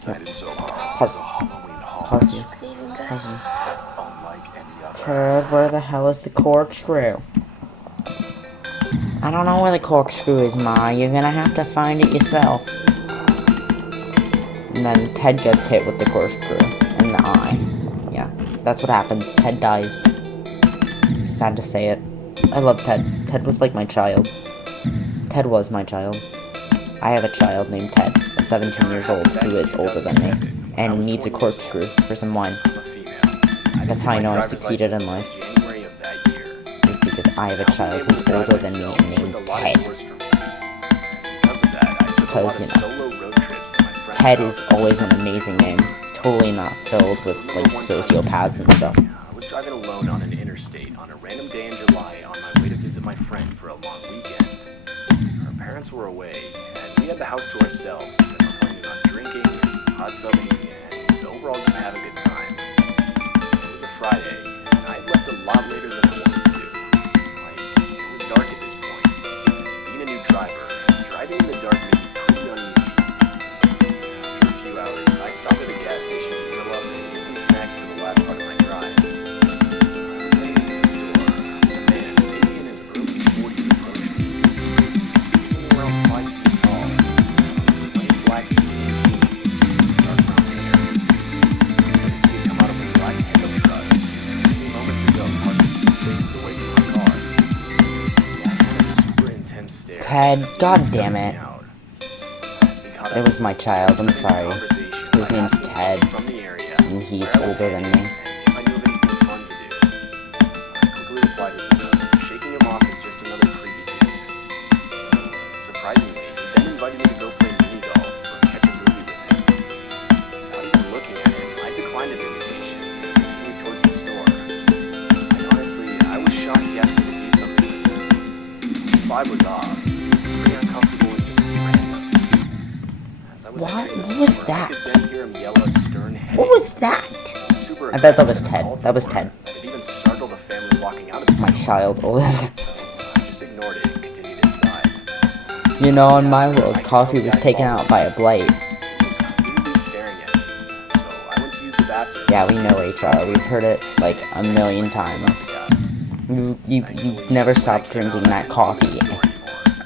Pause. Pause. Ted, where the hell is the corkscrew? I don't know where the corkscrew is, Ma. You're gonna have to find it yourself. And then Ted gets hit with the corkscrew in the eye. Yeah, that's what happens. Ted dies. Sad to say it. I love Ted. Ted was like my child. Ted was my child. I have a child named Ted, at 17 years old, who is older than me, and needs a corkscrew for some wine. That's how I know I've succeeded in life. It's because I have a child who's older than me and named Ted. Because, you know, Ted is always an amazing name. Totally not filled with, like, sociopaths and stuff. I was driving alone on an interstate on a random day in July on my way to visit my friend for a long weekend. Our parents were away, and we had the house to ourselves, and were planning on drinking, hot subbing, and overall just have a good time. It was a Friday, and I had left a lot later than I wanted to. Like, it was dark at this point. Being a new driver, driving in the dark made me pretty uneasy. After a few hours, I stopped at a gas station to fill up and get some snacks for the last part of my drive. I was heading into the store when a man, maybe in his early 40s, approached me. He was around 5 feet tall, plain black jeans, dark brown hair. I could see him come out of a black pickup truck. A few moments ago, parked a few spaces away from my car. Yeah, I had a super intense stare. Ted, god damn it. It was my child, I'm sorry. His name's Ted, and he's older than me. If I knew of anything fun to do, I quickly replied with no, shaking him off as just another creepy dude. Surprisingly, he then invited me to go play mini golf or catch a movie with him. Without even looking at him, I declined his invitation and continued towards the store. And honestly, I was shocked he asked me to do something with him. The vibe was off, pretty uncomfortable and just random. What was that? What was that? I bet that was Ted. That was Ted. It even startled a family walking out of the My child. I just ignored it and continued inside. You know, in my world, coffee was taken out by a blight. He was clearly staring at me, so I went to use the bathroom. Yeah, we know HR. We've heard it like a million times. You never stopped drinking that coffee,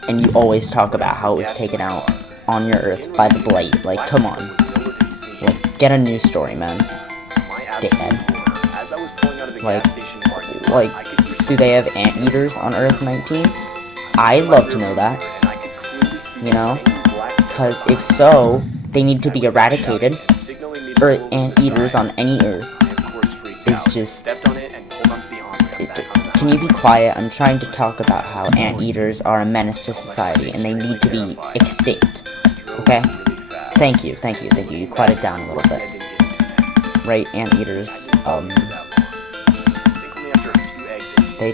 and you always talk about how it was taken out on your earth by the blight. Like, come on. Like, get a news story, man. Dickhead. Like, do they have anteaters on Earth 19? I'd love to know that. You know? Because if so, they need to be eradicated. Or anteaters on any Earth is just... Can you be quiet? I'm trying to talk about how anteaters are a menace to society and they need to be extinct. Okay? Thank you. You quiet it down a little bit. Right, anteaters, they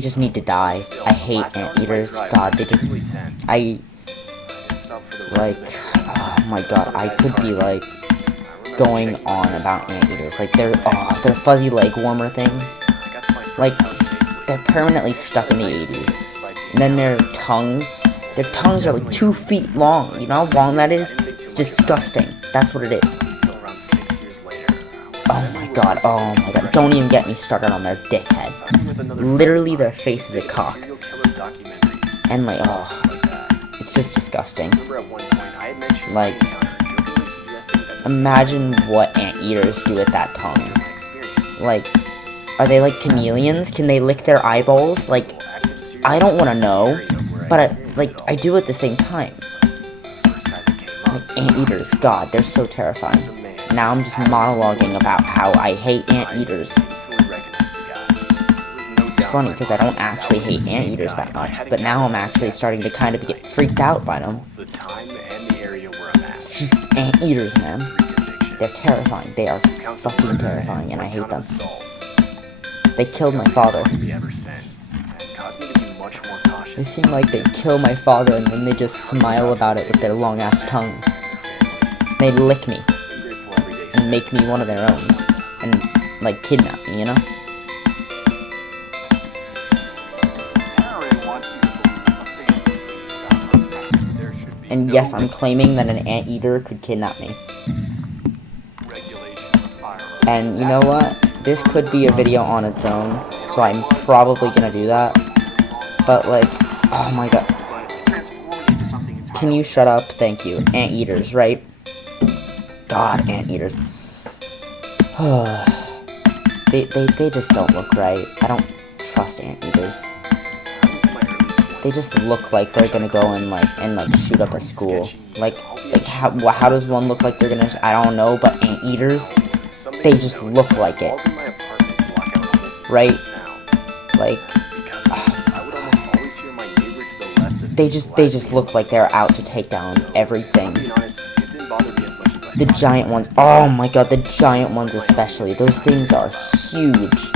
just need to die. I hate anteaters. God, oh my god, I could be, like, going on about anteaters. Like, they're fuzzy leg warmer things. Like, they're permanently stuck in the 80s. And then their tongues are like 2 feet long. You know how long that is? It's disgusting. That's what it is. Oh my god, don't even get me started on their dickhead. Literally, their face is a cock. And like, it's just disgusting. Like, imagine what anteaters do with that tongue. Like, are they like chameleons? Can they lick their eyeballs? Like, I don't want to know, but I do at the same time. Like, anteaters, god, they're so terrifying. Now I'm just monologuing about how I hate anteaters. It's funny because I don't actually hate anteaters that much, but now I'm actually starting to kind of get freaked out by them. It's just anteaters, man. They're terrifying. They are fucking terrifying, and I hate them. They killed my father. They seem like they kill my father and then they just smile about it with their long-ass tongues. They lick me. And make me one of their own. And, like, kidnap me, you know? And yes, I'm claiming that an anteater could kidnap me. And you know what? This could be a video on its own, so I'm probably gonna do that. But like, oh my god. Can you shut up? Thank you. Anteaters, right? God, anteaters. They just don't look right. I don't trust anteaters. They just look like they're gonna go and shoot up a school. Like how does one look like they're gonna? I don't know, but anteaters, they just look like it, right? Like, they just look like they're out to take down everything. The giant ones, oh my god, the giant ones especially. Those things are huge.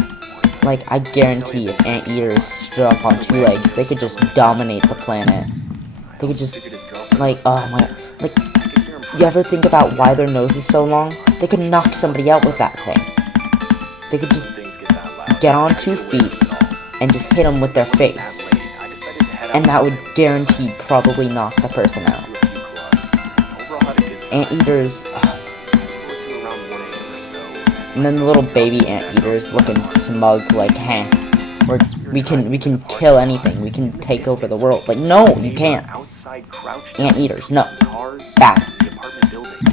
Like, I guarantee if anteaters stood up on 2 legs, they could just dominate the planet. They could just, like, oh my, like, you ever think about why their nose is so long? They could knock somebody out with that thing. They could just get on 2 feet and just hit them with their face. And that would guaranteed probably knock the person out. Anteaters, and then the little baby anteaters looking smug, like, hey, we can kill anything, we can take over the world. Like, no, you can't. Anteaters, no. Bad.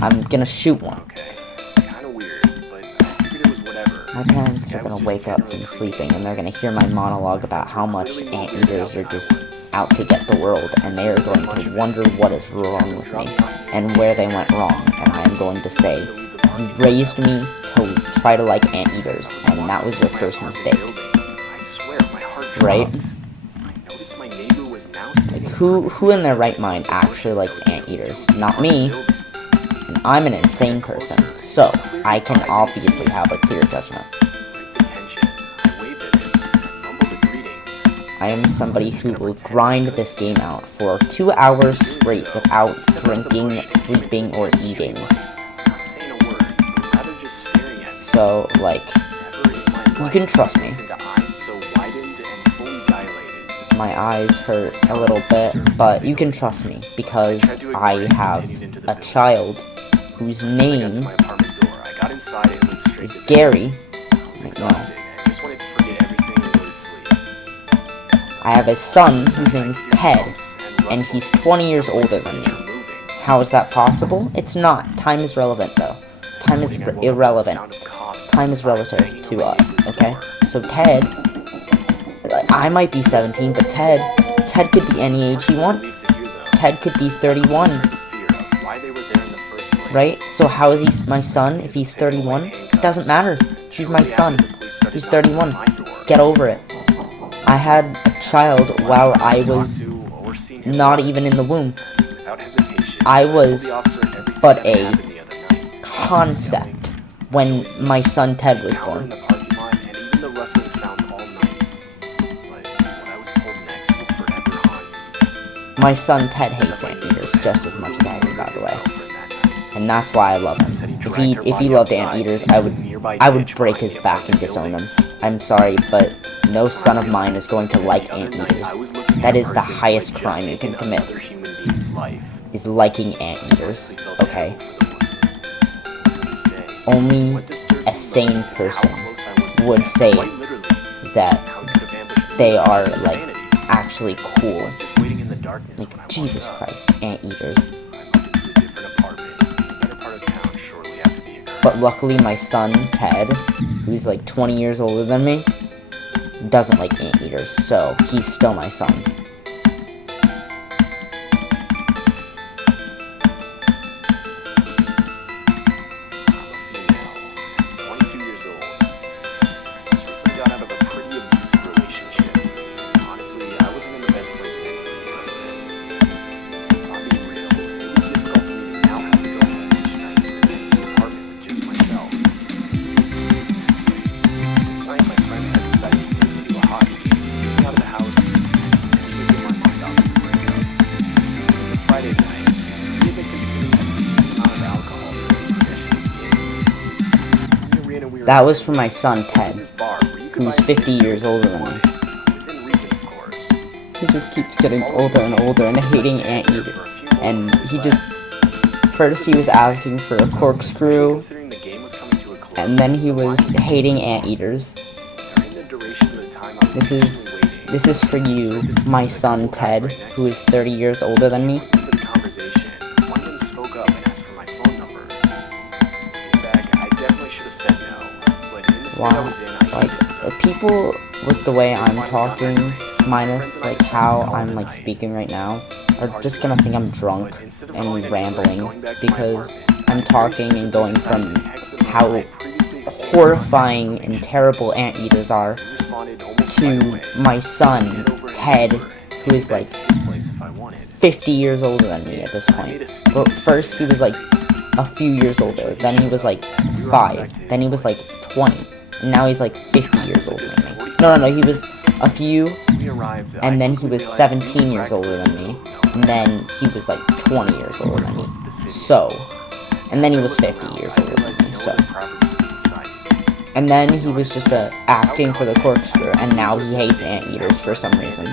I'm gonna shoot one. My parents are gonna wake up from sleeping and they're gonna hear my monologue about how much anteaters are just out to get the world, and they are going to wonder what is wrong with me and where they went wrong, and I am going to say, you raised me to try to like anteaters, and that was your first mistake. Right? Like, who in their right mind actually likes anteaters? Not me. And I'm an insane person, so I can obviously have a clear judgment. I am somebody who will grind this game out for 2 hours straight without drinking, sleeping, or eating. So, like, you can trust me. My eyes hurt a little bit, but you can trust me, because I have a child whose name is Gary. No. I have a son whose name is Ted, and he's 20 years older than me. How is that possible? It's not. Time is relevant, though. Time is irrelevant. Time is relative to us, okay? So Ted, I might be 17, but Ted could be any age he wants. Ted could be 31. Right? So how is he my son if he's 31? It doesn't matter. He's my son. He's 31. Get over it. I had a child while I was not even in the womb. I was but a concept when my son Ted was born. My son Ted hates anteaters just as much as I do, by the way. And that's why I love him. If he loved anteaters, I would break his back and disown him. I'm sorry, but no son of mine is going to like anteaters. That is the highest crime you can commit, is liking anteaters, okay? Only a sane person would say that they are, like, actually cool. Like, Jesus Christ, anteaters. But luckily my son, Ted, who's like 20 years older than me, doesn't like anteaters, so he's still my son. That was for my son, Ted, who's 50 years older than me. He just keeps getting older and older and hating anteaters. and he just, first he was asking for a corkscrew, Considering the game was coming to a close, and then he the was line hating anteaters. during the duration of the time I was This is for you, my son Ted, who is 30 years older than me. into the conversation. One of them spoke up and asked for my phone number. Looking back, I definitely should have said no, but in the state I Wow, was in, I like, needed to know. people with the way I'm talking, minus, like, how I'm, like, speaking right now, are just gonna think I'm drunk and rambling, because I'm talking and going from how horrifying and terrible anteaters are to my son, Ted, who is, like, 50 years older than me at this point. But first he was, like, a few years older, then he was, like, 5, then he was, like, 20, and now he's, like, 50 years older than me. No, he was a few, and then he was 17 years older than me, and then he was, like, 20 years older than me, so, and then he was 50 years older than me, so. And then he was just asking for the corkscrew, and now he hates anteaters for some reason.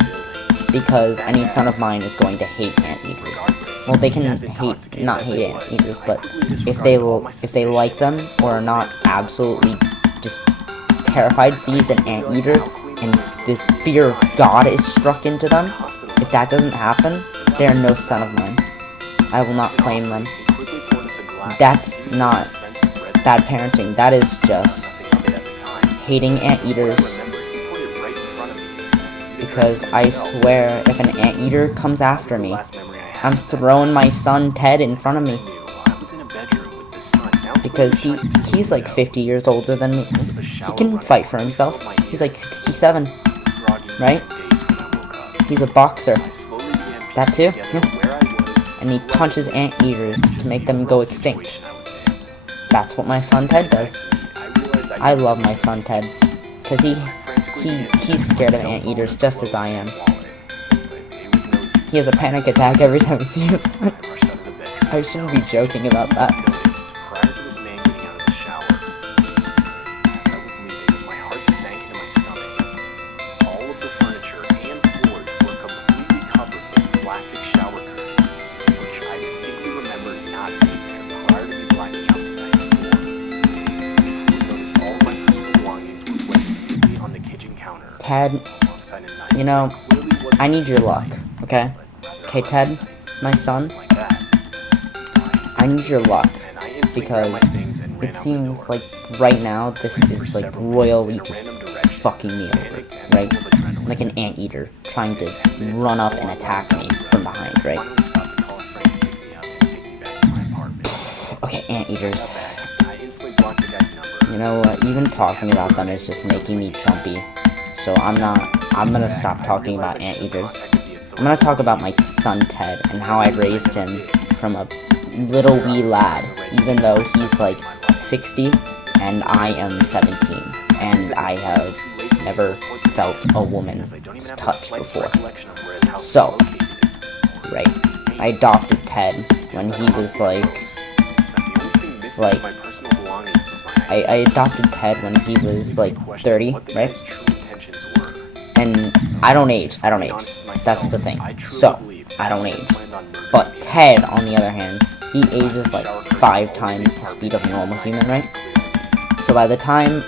Because any son of mine is going to hate anteaters. Well, they can not hate anteaters, but if they like them, or are not absolutely just terrified, sees an anteater, and the fear of God is struck into them, if that doesn't happen, they are no son of mine. I will not claim them. That's not bad parenting, that is just hating anteaters, because I swear if an anteater comes after me, I'm throwing my son Ted in front of me, because he's like 50 years older than me. He can fight for himself. He's like 67, right? He's a boxer. That too? Yeah. And he punches anteaters to make them go extinct. That's what my son Ted does. I love my son Ted, because he's scared of anteaters just as I am. He has a panic attack every time he sees one. I shouldn't be joking about that. Ted, you know, I need your luck, okay? Okay, Ted, my son, I need your luck, because it seems like right now this is like royally just fucking me over, right? Like an anteater trying to run up and attack me from behind, right? Okay, anteaters. You know what, even talking about them is just making me jumpy. So I'm gonna stop talking about anteaters. I'm gonna talk about my son Ted, and how I raised him from a little wee lad, even though he's like 60, and I am 17, and I have never felt a woman's touch before. So, right, I adopted Ted when he was I adopted Ted when he was like 30, right? And I don't age. That's the thing. So, I don't age. But Ted, on the other hand, he ages like 5 times the speed of a normal human, right? So by the time,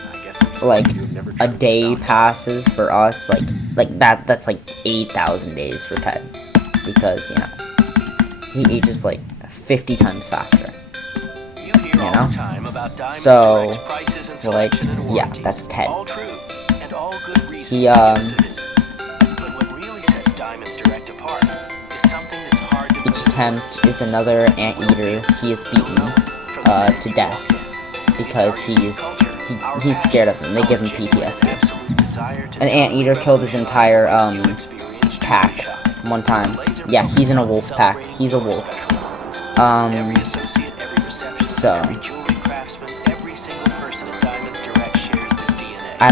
like, a day passes for us, that's like 8,000 days for Ted. Because, you know, he ages like 50 times faster. You know? So, like, yeah, that's Ted. He, each attempt is another anteater he is beaten, to death, because he's scared of them. They give him PTSD. An anteater killed his entire, pack one time. Yeah, he's in a wolf pack. He's a wolf. So I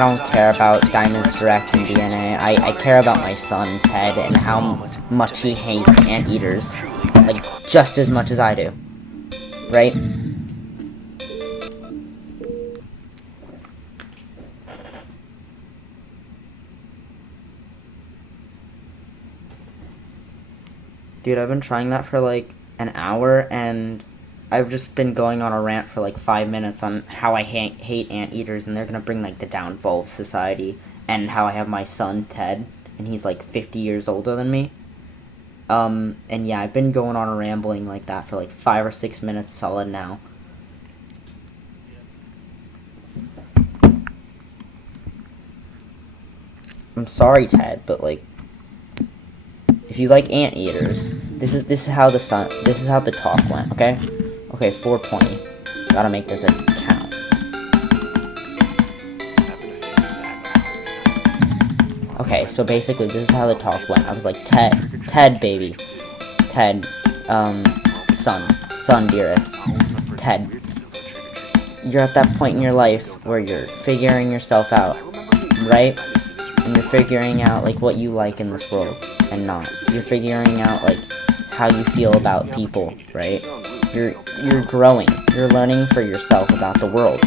don't care about Diamonds Direct and DNA. I care about my son, Ted, and how much he hates anteaters. Like, just as much as I do. Right? Dude, I've been trying that for like an hour, and I've just been going on a rant for like 5 minutes on how I hate anteaters, and they're gonna bring like the downfall of society, and how I have my son Ted, and he's like 50 years older than me. And yeah, I've been going on a rambling like that for like 5 or 6 minutes solid now. I'm sorry, Ted, but like, if you like anteaters, this is how the talk went. Okay, 420. Gotta make this a count. Okay, so basically, this is how the talk went. I was like, Ted, baby, Ted, son, dearest, Ted. You're at that point in your life where you're figuring yourself out, right? And you're figuring out like what you like in this world and not. You're figuring out like how you feel about people, right? You're growing. You're learning for yourself about the world.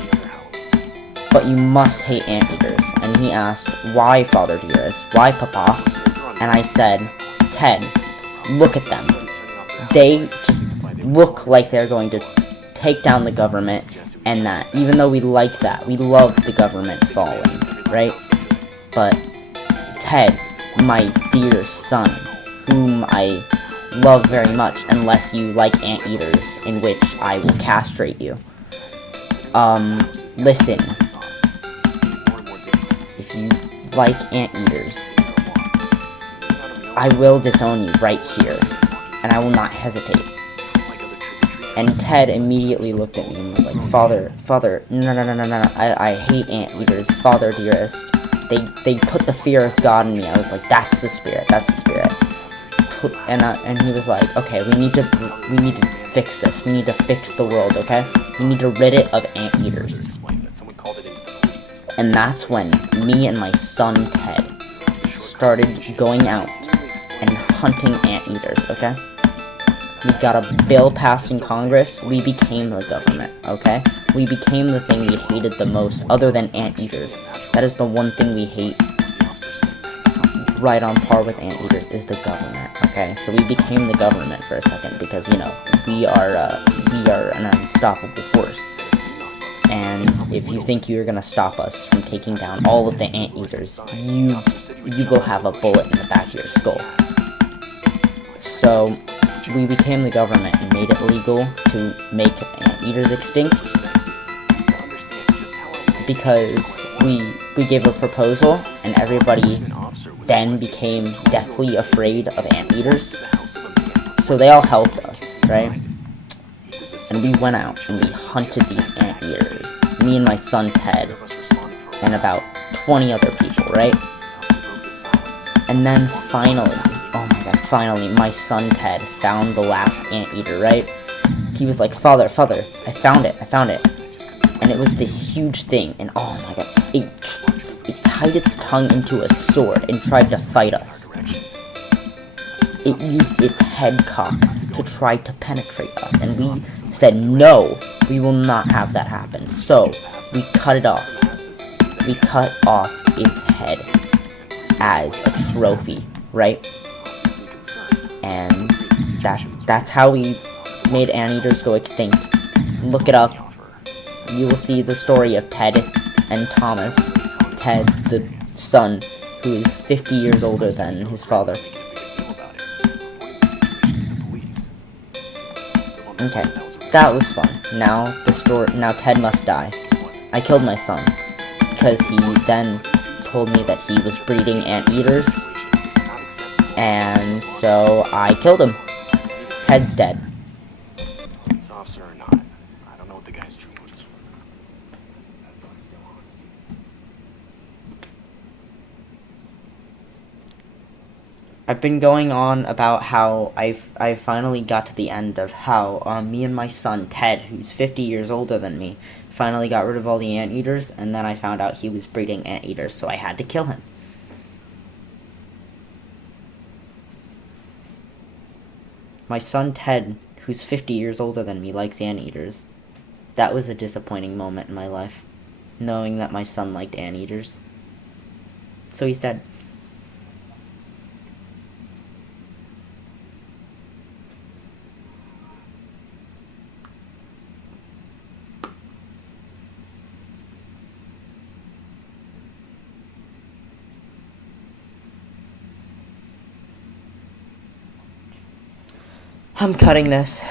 But you must hate anteaters. And he asked, why, father dearest? Why, papa? And I said, Ted, look at them. They just look like they're going to take down the government, and that even though we like that, we love the government falling, right? But Ted, my dear son, whom I love very much, unless you like anteaters, in which I will castrate you. Listen. If you like anteaters, I will disown you right here, and I will not hesitate. And Ted immediately looked at me and was like, Father, no, I hate anteaters, father dearest. They put the fear of God in me. I was like, that's the spirit. And he was like, okay, we need to fix this. We need to fix the world, okay? We need to rid it of anteaters. And that's when me and my son Ted started going out and hunting anteaters, okay? We got a bill passed in Congress. We became the government, okay? We became the thing we hated the most, other than anteaters. That is the one thing we hate, right on par with anteaters, is the government, okay? So we became the government for a second, because, you know, we are an unstoppable force. And if you think you're gonna stop us from taking down all of the anteaters, you will have a bullet in the back of your skull. So we became the government and made it legal to make anteaters extinct, because we gave a proposal, and everybody then became deathly afraid of anteaters. So they all helped us, right? And we went out and we hunted these anteaters. Me and my son Ted, and about 20 other people, right? And then finally, oh my god, finally, my son Ted found the last anteater, right? He was like, Father, I found it. And it was this huge thing, and oh my god, it tied its tongue into a sword and tried to fight us. It used its head cock to try to penetrate us, and we said, no, we will not have that happen. So we cut it off. We cut off its head as a trophy, right? And that's how we made anteaters go extinct. Look it up. You will see the story of Ted and Thomas. Ted, the son, who is 50 years older than his father. Okay, that was fun. Now Ted must die. I killed my son, because he then told me that he was breeding anteaters, and so I killed him. Ted's dead. Police officer or not, I don't know what the guy's true motives were. That thought still haunts me. I've been going on about how I finally got to the end of how me and my son Ted, who's 50 years older than me, finally got rid of all the anteaters, and then I found out he was breeding anteaters, so I had to kill him. My son Ted, who's 50 years older than me, likes anteaters. That was a disappointing moment in my life, knowing that my son liked anteaters. So he's dead. I'm cutting this.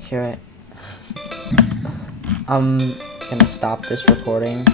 Hear it. I'm gonna stop this recording.